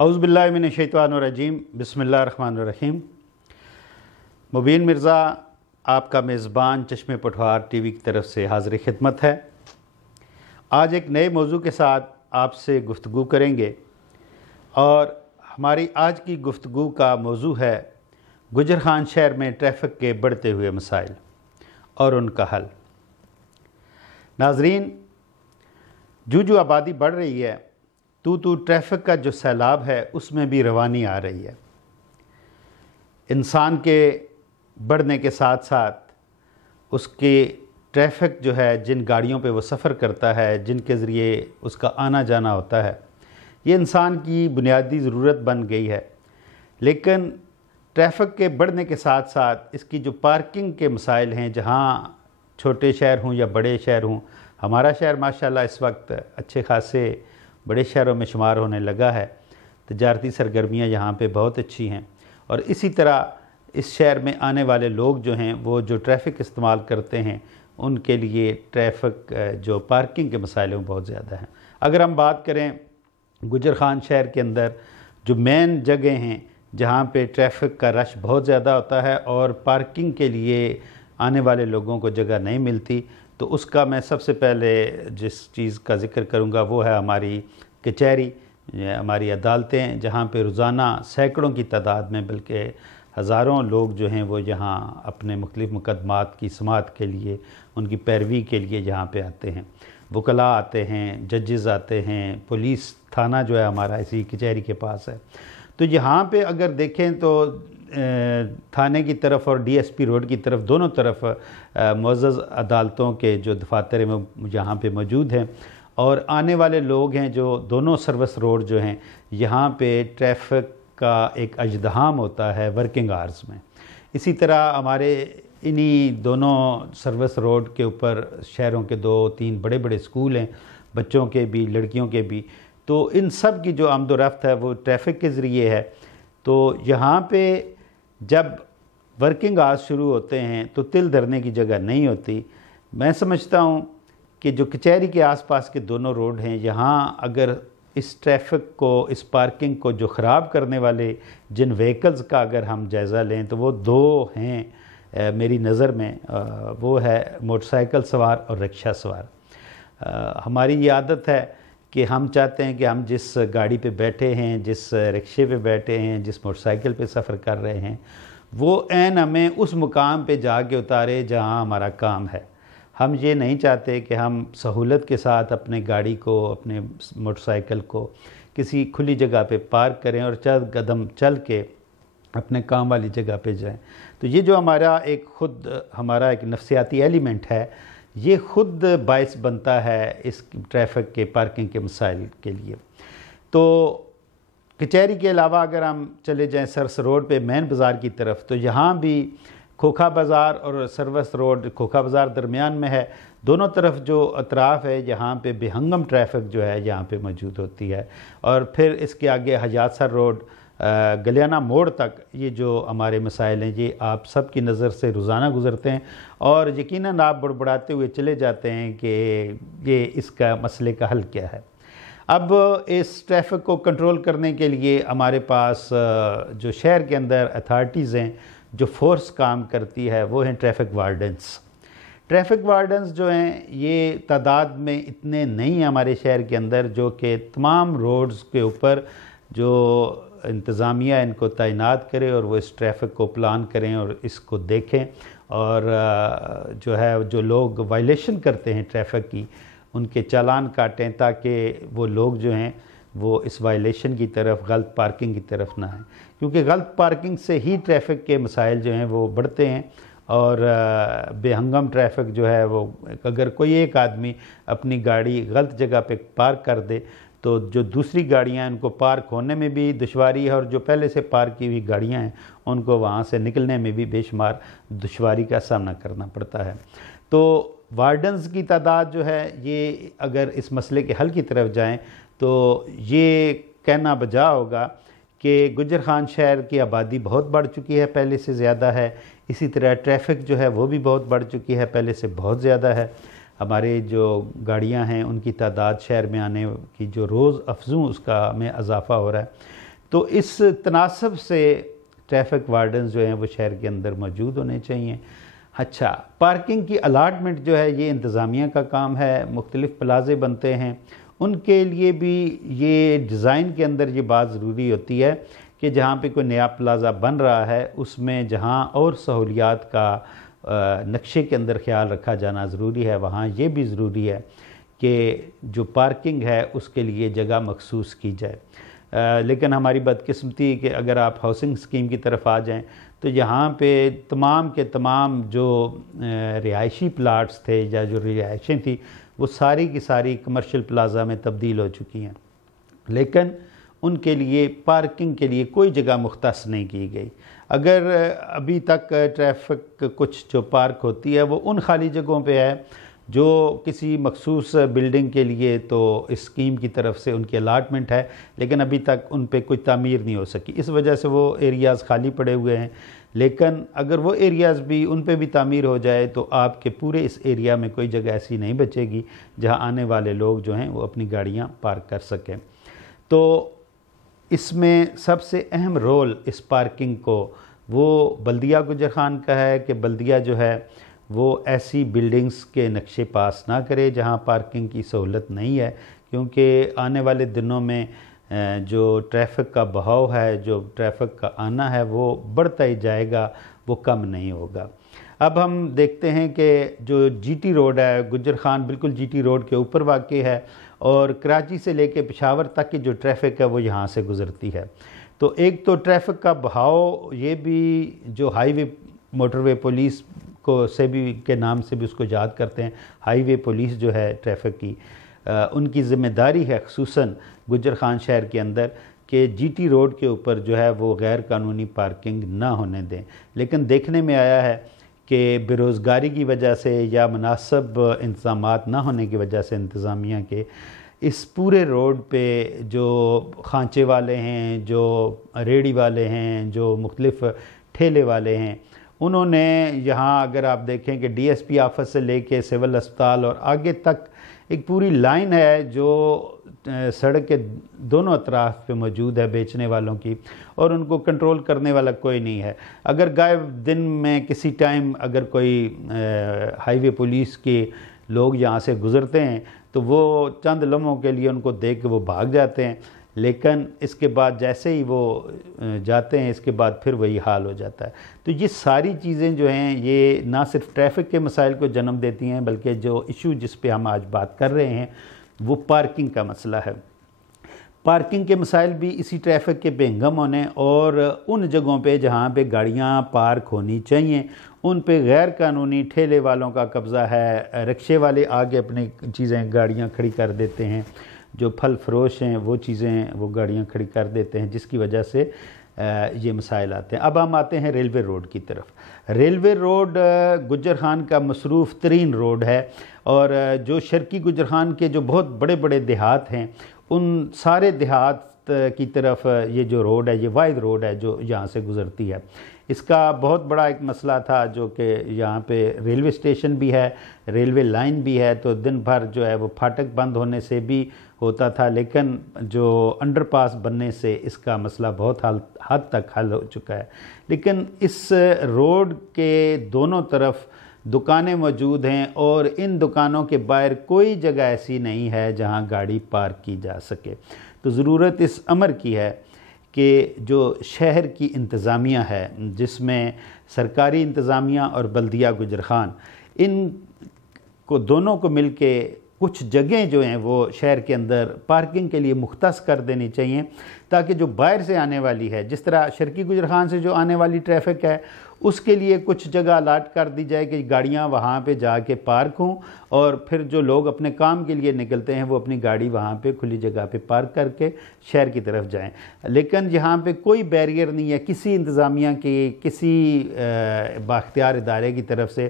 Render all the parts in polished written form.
औज़ुबिल्लाहि मिनश्शैतानिर्रजीम बिस्मिल्लाहिर्रहमानिर्रहीम। मुबीन मिर्ज़ा आपका मेज़बान चश्मे पठवार टीवी की तरफ से हाज़िर खिदमत है। आज एक नए मौजू के साथ आपसे गुफ्तगू करेंगे और हमारी आज की गुफ्तगू का मौजू है गुजरखान शहर में ट्रैफ़िक के बढ़ते हुए मसाइल और उनका हल। नाज़रीन, जो आबादी बढ़ रही है तो ट्रैफ़िक का जो सैलाब है उसमें भी रवानी आ रही है। इंसान के बढ़ने के साथ साथ उसके ट्रैफ़िक जो है, जिन गाड़ियों पे वो सफ़र करता है, जिनके ज़रिए उसका आना जाना होता है, ये इंसान की बुनियादी ज़रूरत बन गई है। लेकिन ट्रैफ़िक के बढ़ने के साथ साथ इसकी जो पार्किंग के मसाइल हैं, जहाँ छोटे शहर हों या बड़े शहर हों, हमारा शहर माशाल्लाह इस वक्त अच्छे खासे बड़े शहरों में शुमार होने लगा है। तजारती सरगर्मियाँ यहाँ पे बहुत अच्छी हैं और इसी तरह इस शहर में आने वाले लोग जो हैं, वो जो ट्रैफ़िक इस्तेमाल करते हैं, उनके लिए ट्रैफ़िक जो पार्किंग के मसाइल हैं वो बहुत ज़्यादा हैं। अगर हम बात करें गुजरखान शहर के अंदर जो मेन जगह हैं जहाँ पे ट्रैफ़िक का रश बहुत ज़्यादा होता है और पार्किंग के लिए आने वाले लोगों को जगह नहीं मिलती, तो उसका मैं सबसे पहले जिस चीज़ का ज़िक्र करूँगा वो है हमारी कचहरी, हमारी अदालतें, जहाँ पे रोज़ाना सैकड़ों की तादाद में बल्कि हज़ारों लोग जो हैं वो यहाँ अपने मुख्तलिफ़ मुकदमात की समाअत के लिए, उनकी पैरवी के लिए यहाँ पे आते हैं। वकला आते हैं, जजेस आते हैं, पुलिस थाना जो है हमारा इसी कचहरी के पास है। तो यहाँ पे अगर देखें तो थाने की तरफ और डीएसपी रोड की तरफ, दोनों तरफ मुअज़्ज़ज़ अदालतों के जो दफातर हैं वो यहाँ पे मौजूद हैं और आने वाले लोग हैं जो दोनों सर्विस रोड जो हैं, यहाँ पे ट्रैफ़िक का एक अजदहाम होता है वर्किंग आवर्स में। इसी तरह हमारे इन्हीं दोनों सर्विस रोड के ऊपर शहरों के 2-3 बड़े बड़े स्कूल हैं, बच्चों के भी लड़कियों के भी। तो इन सब की जो आमदोरफ्त है वो ट्रैफ़िक के ज़रिए है। तो यहाँ पे जब वर्किंग आवर्स शुरू होते हैं तो तिल धरने की जगह नहीं होती। मैं समझता हूँ कि जो कचहरी के आसपास के दोनों रोड हैं, यहाँ अगर इस ट्रैफ़िक को, इस पार्किंग को जो ख़राब करने वाले जिन व्हीकल्स का अगर हम जायज़ा लें तो वो दो हैं मेरी नज़र में। वो है मोटरसाइकिल सवार और रिक्शा सवार। हमारी ये आदत है कि हम चाहते हैं कि हम जिस गाड़ी पे बैठे हैं, जिस रिक्शे पे बैठे हैं, जिस मोटरसाइकिल पे सफ़र कर रहे हैं, वो ऐन हमें उस मुकाम पे जाके उतारे जहां हमारा काम है। हम ये नहीं चाहते कि हम सहूलत के साथ अपने गाड़ी को, अपने मोटरसाइकिल को किसी खुली जगह पे पार्क करें और चंद कदम चल के अपने काम वाली जगह पे जाएं। तो ये जो हमारा एक नफ्सियाती एलिमेंट है, ये ख़ुद बाइस बनता है इस ट्रैफ़िक के पार्किंग के मसाइल के लिए। तो कचहरी के अलावा अगर हम चले जाएं सरस रोड पे मेन बाज़ार की तरफ, तो यहाँ भी खोखा बाज़ार और सर्विस रोड, खोखा बाज़ार दरमियान में है, दोनों तरफ जो अतराफ़ है यहाँ पे बेहंगम ट्रैफ़िक जो है यहाँ पे मौजूद होती है। और फिर इसके आगे हजातसर रोड, गलियाना मोड़ तक ये जो हमारे मसाइल हैं ये आप सब की नज़र से रोज़ाना गुज़रते हैं और यकीनन आप बड़बड़ाते हुए चले जाते हैं कि ये इसका मसले का हल क्या है। अब इस ट्रैफ़िक को कंट्रोल करने के लिए हमारे पास जो शहर के अंदर अथॉरिटीज़ हैं, जो फोर्स काम करती है, वो हैं ट्रैफ़िक वार्डन्स। ट्रैफ़िक वार्डन्स जो हैं ये तादाद में इतने नहीं हैं हमारे शहर के अंदर, जो कि तमाम रोड्स के ऊपर जो इंतज़ामिया इनको तैनात करे और वो इस ट्रैफ़िक को प्लान करें और इसको देखें और जो है जो लोग वायलेशन करते हैं ट्रैफ़िक की, उनके चालान काटें ताकि वो लोग जो हैं वो इस वायलेशन की तरफ, गलत पार्किंग की तरफ ना आएँ, क्योंकि गलत पार्किंग से ही ट्रैफ़िक के मसाइल जो हैं वो बढ़ते हैं। और बेहंगम ट्रैफ़िक जो है वो, अगर कोई एक आदमी अपनी गाड़ी गलत जगह पे पार्क कर दे तो जो दूसरी गाड़ियां, उनको पार्क होने में भी दुश्वारी है और जो पहले से पार्क की हुई गाड़ियां हैं उनको वहां से निकलने में भी बेशुमार दुश्वारी का सामना करना पड़ता है। तो वार्डन्स की तादाद जो है ये, अगर इस मसले के हल की तरफ जाएं तो ये कहना बजा होगा कि गुजरखान शहर की आबादी बहुत बढ़ चुकी है, पहले से ज़्यादा है। इसी तरह ट्रैफ़िक जो है वो भी बहुत बढ़ चुकी है, पहले से बहुत ज़्यादा है। हमारे जो गाड़ियां हैं उनकी तादाद शहर में आने की जो रोज़ अफजू उसका में इजाफ़ा हो रहा है। तो इस तनासब से ट्रैफिक वार्डन जो हैं वो शहर के अंदर मौजूद होने चाहिए। अच्छा, पार्किंग की अलाटमेंट जो है ये इंतज़ामिया का काम है। मुख्तलिफ़ प्लाजे बनते हैं, उनके लिए भी ये डिज़ाइन के अंदर ये बात ज़रूरी होती है कि जहाँ पे कोई नया प्लाज़ा बन रहा है उसमें जहाँ और सहूलियात का नक्शे के अंदर ख्याल रखा जाना ज़रूरी है, वहाँ ये भी ज़रूरी है कि जो पार्किंग है उसके लिए जगह मखसूस की जाए। लेकिन हमारी बदकिस्मती कि अगर आप हाउसिंग स्कीम की तरफ आ जाएं तो यहाँ पे तमाम के तमाम जो रिहायशी प्लाट्स थे या जो रिहायशें थी वो सारी की सारी कमर्शियल प्लाज़ा में तब्दील हो चुकी हैं, लेकिन उनके लिए पार्किंग के लिए कोई जगह मुख्तस नहीं की गई। अगर अभी तक ट्रैफिक कुछ जो पार्क होती है वो उन खाली जगहों पे है जो किसी मखसूस बिल्डिंग के लिए तो इस स्कीम की तरफ से उनकी अलाटमेंट है, लेकिन अभी तक उन पे कोई तामीर नहीं हो सकी, इस वजह से वो एरियाज़ खाली पड़े हुए हैं। लेकिन अगर वो एरियाज़ भी उन पे भी तामीर हो जाए तो आपके पूरे इस एरिया में कोई जगह ऐसी नहीं बचेगी जहां आने वाले लोग जो हैं वो अपनी गाड़ियां पार्क कर सकें। तो इसमें सबसे अहम रोल इस पार्किंग को वो बल्दिया गुजर खान का है कि बल्दिया जो है वो ऐसी बिल्डिंग्स के नक्शे पास ना करे जहां पार्किंग की सहूलत नहीं है, क्योंकि आने वाले दिनों में जो ट्रैफिक का बहाव है, जो ट्रैफिक का आना है वो बढ़ता ही जाएगा, वो कम नहीं होगा। अब हम देखते हैं कि जो जीटी रोड है, गुजर खान बिल्कुल जीटी रोड के ऊपर वाक़ई है और कराची से लेके पेशावर तक की जो ट्रैफिक है वो यहाँ से गुज़रती है। तो एक तो ट्रैफिक का बहाव ये भी जो हाईवे मोटरवे पुलिस को से भी के नाम से भी उसको याद करते हैं, हाईवे पुलिस जो है ट्रैफिक की, उनकी ज़िम्मेदारी है ख़ुसूसन गुजर खान शहर के अंदर कि जीटी रोड के ऊपर जो है वो गैर कानूनी पार्किंग ना होने दें। लेकिन देखने में आया है कि बेरोज़गारी की वजह से या मुनासिब इंतज़ामात ना होने की वजह से इंतज़ामिया के इस पूरे रोड पे जो खांचे वाले हैं, जो रेड़ी वाले हैं, जो मुख्तलिफ़ ठेले वाले हैं, उन्होंने यहाँ अगर आप देखें कि डीएसपी ऑफिस से लेके सिविल अस्पताल और आगे तक एक पूरी लाइन है जो सड़क के दोनों अतराफ पे मौजूद है बेचने वालों की, और उनको कंट्रोल करने वाला कोई नहीं है। अगर गायब दिन में किसी टाइम अगर कोई हाईवे पुलिस के लोग यहाँ से गुज़रते हैं तो वो चंद लम्हों के लिए उनको देख के वो भाग जाते हैं, लेकिन इसके बाद जैसे ही वो जाते हैं इसके बाद फिर वही हाल हो जाता है। तो ये सारी चीज़ें जो हैं ये ना सिर्फ ट्रैफिक के मसाइल को जन्म देती हैं, बल्कि जो इशू जिस पे हम आज बात कर रहे हैं वो पार्किंग का मसला है। पार्किंग के मसाइल भी इसी ट्रैफिक के बेहंगम होने और उन जगहों पे जहाँ पे गाड़ियाँ पार्क होनी चाहिए उन पे गैर कानूनी ठेले वालों का कब्ज़ा है। रिक्शे वाले आगे अपनी चीज़ें गाड़ियाँ खड़ी कर देते हैं, जो फल फरोश हैं वो चीज़ें वो गाड़ियाँ खड़ी कर देते हैं, जिसकी वजह से ये मसाइल आते हैं। अब हम आते हैं रेलवे रोड की तरफ। रेलवे रोड गुजर खान का मसरूफ़ तरीन रोड है और जो शर्की गुजर खान के जो बहुत बड़े बड़े देहात हैं उन सारे देहात की तरफ ये जो रोड है ये वाहिद रोड है जो यहाँ से गुज़रती है। इसका बहुत बड़ा एक मसला था जो कि यहाँ पे रेलवे स्टेशन भी है, रेलवे लाइन भी है, तो दिन भर जो है वो फाटक बंद होने से भी होता था, लेकिन जो अंडरपास बनने से इसका मसला बहुत हद तक हल हो चुका है। लेकिन इस रोड के दोनों तरफ दुकानें मौजूद हैं और इन दुकानों के बाहर कोई जगह ऐसी नहीं है जहां गाड़ी पार्क की जा सके। तो ज़रूरत इस अमर की है कि जो शहर की इंतज़ामिया है, जिसमें सरकारी इंतज़ामिया और बल्दिया गुजर खान, इन को दोनों को मिल के कुछ जगहें जो हैं वो शहर के अंदर पार्किंग के लिए मुख्तस कर देनी चाहिए, ताकि जो बाहर से आने वाली है, जिस तरह शर्की गुजर खान से जो आने वाली ट्रैफिक है उसके लिए कुछ जगह अलाट कर दी जाए कि गाड़ियां वहां पे जाके पार्क हों और फिर जो लोग अपने काम के लिए निकलते हैं वो अपनी गाड़ी वहां पे खुली जगह पे पार्क करके शहर की तरफ जाएं। लेकिन यहाँ पे कोई बैरियर नहीं है किसी इंतज़ामिया के, किसी बाख्तियार इदारे की तरफ से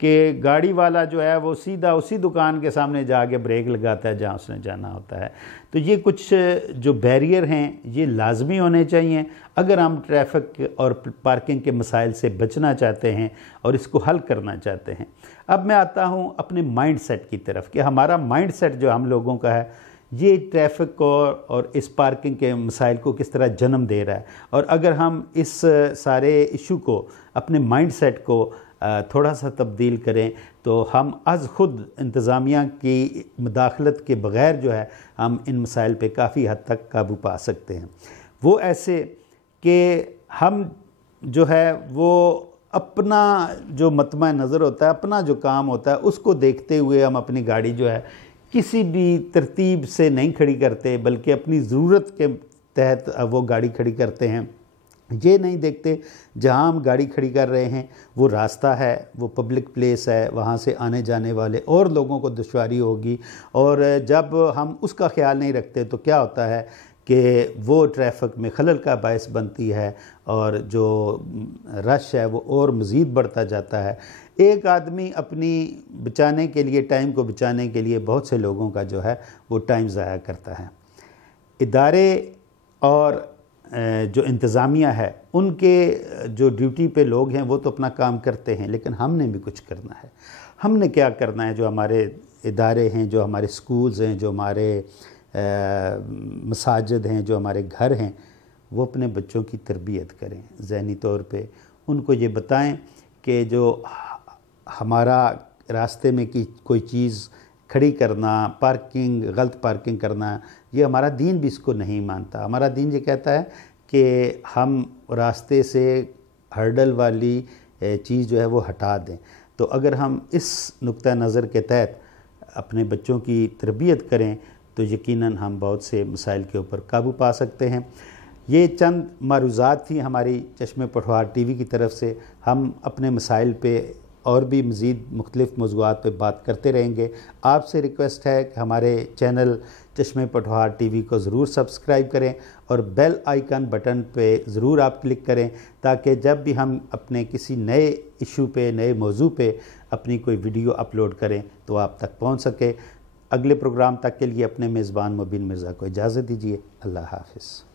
कि गाड़ी वाला जो है वो सीधा उसी दुकान के सामने जाके ब्रेक लगाता है जहाँ उसने जाना होता है। तो ये कुछ जो बैरियर हैं ये लाजमी होने चाहिए अगर हम ट्रैफिक और पार्किंग के मसाइल से बचना चाहते हैं और इसको हल करना चाहते हैं। अब मैं आता हूँ अपने माइंड सेट की तरफ कि हमारा माइंड सेट जो हम लोगों का है ये ट्रैफिक को और इस पार्किंग के मसाइल को किस तरह जन्म दे रहा है। और अगर हम इस सारे इशू को, अपने माइंडसेट को थोड़ा सा तब्दील करें तो हम आज ख़ुद इंतज़ामिया की मुदाखलत के बग़ैर जो है हम इन मसाइल पे काफ़ी हद तक काबू पा सकते हैं। वो ऐसे कि हम जो है वो अपना जो मतमा नज़र होता है, अपना जो काम होता है, उसको देखते हुए हम अपनी गाड़ी जो है किसी भी तरतीब से नहीं खड़ी करते, बल्कि अपनी ज़रूरत के तहत वो गाड़ी खड़ी करते हैं। ये नहीं देखते जहाँ हम गाड़ी खड़ी कर रहे हैं वो रास्ता है, वो पब्लिक प्लेस है, वहाँ से आने जाने वाले और लोगों को दुश्वारी होगी। और जब हम उसका ख्याल नहीं रखते तो क्या होता है कि वो ट्रैफिक में खलल का बायस बनती है और जो रश है वो और मज़ीद बढ़ता जाता है। एक आदमी अपनी बचाने के लिए, टाइम को बचाने के लिए बहुत से लोगों का जो है वो टाइम ज़ाया करता है। इदारे और जो इंतज़ामिया है, उनके जो ड्यूटी पे लोग हैं वो तो अपना काम करते हैं, लेकिन हमने भी कुछ करना है। हमने क्या करना है? जो हमारे इदारे हैं, जो हमारे स्कूल्स हैं, जो हमारे मसाजिद हैं, जो हमारे घर हैं, वो अपने बच्चों की तरबियत करें। ज़हनी तौर पे उनको ये बताएं कि जो हमारा रास्ते में की कोई चीज़ खड़ी करना, पार्किंग, गलत पार्किंग करना, ये हमारा दीन भी इसको नहीं मानता। हमारा दीन ये कहता है कि हम रास्ते से हर्डल वाली चीज़ जो है वो हटा दें। तो अगर हम इस नुक्ता नज़र के तहत अपने बच्चों की तरबियत करें तो यकीनन हम बहुत से मसाइल के ऊपर काबू पा सकते हैं। ये चंद मारूज़ात थी हमारी चश्मे पठवार टीवी की तरफ से। हम अपने मसाइल पे और भी मज़ीद मुख्तलिफ़ मौज़ूआत पे बात करते रहेंगे। आपसे रिक्वेस्ट है कि हमारे चैनल चश्मे पठवार टीवी को ज़रूर सब्सक्राइब करें और बेल आइकन बटन पे ज़रूर आप क्लिक करें, ताकि जब भी हम अपने किसी नए इशू पे, नए मौजू पे अपनी कोई वीडियो अपलोड करें तो आप तक पहुंच सके। अगले प्रोग्राम तक के लिए अपने मेज़बान मुबीन मिर्ज़ा को इजाज़त दीजिए। अल्लाह हाफ़िज़।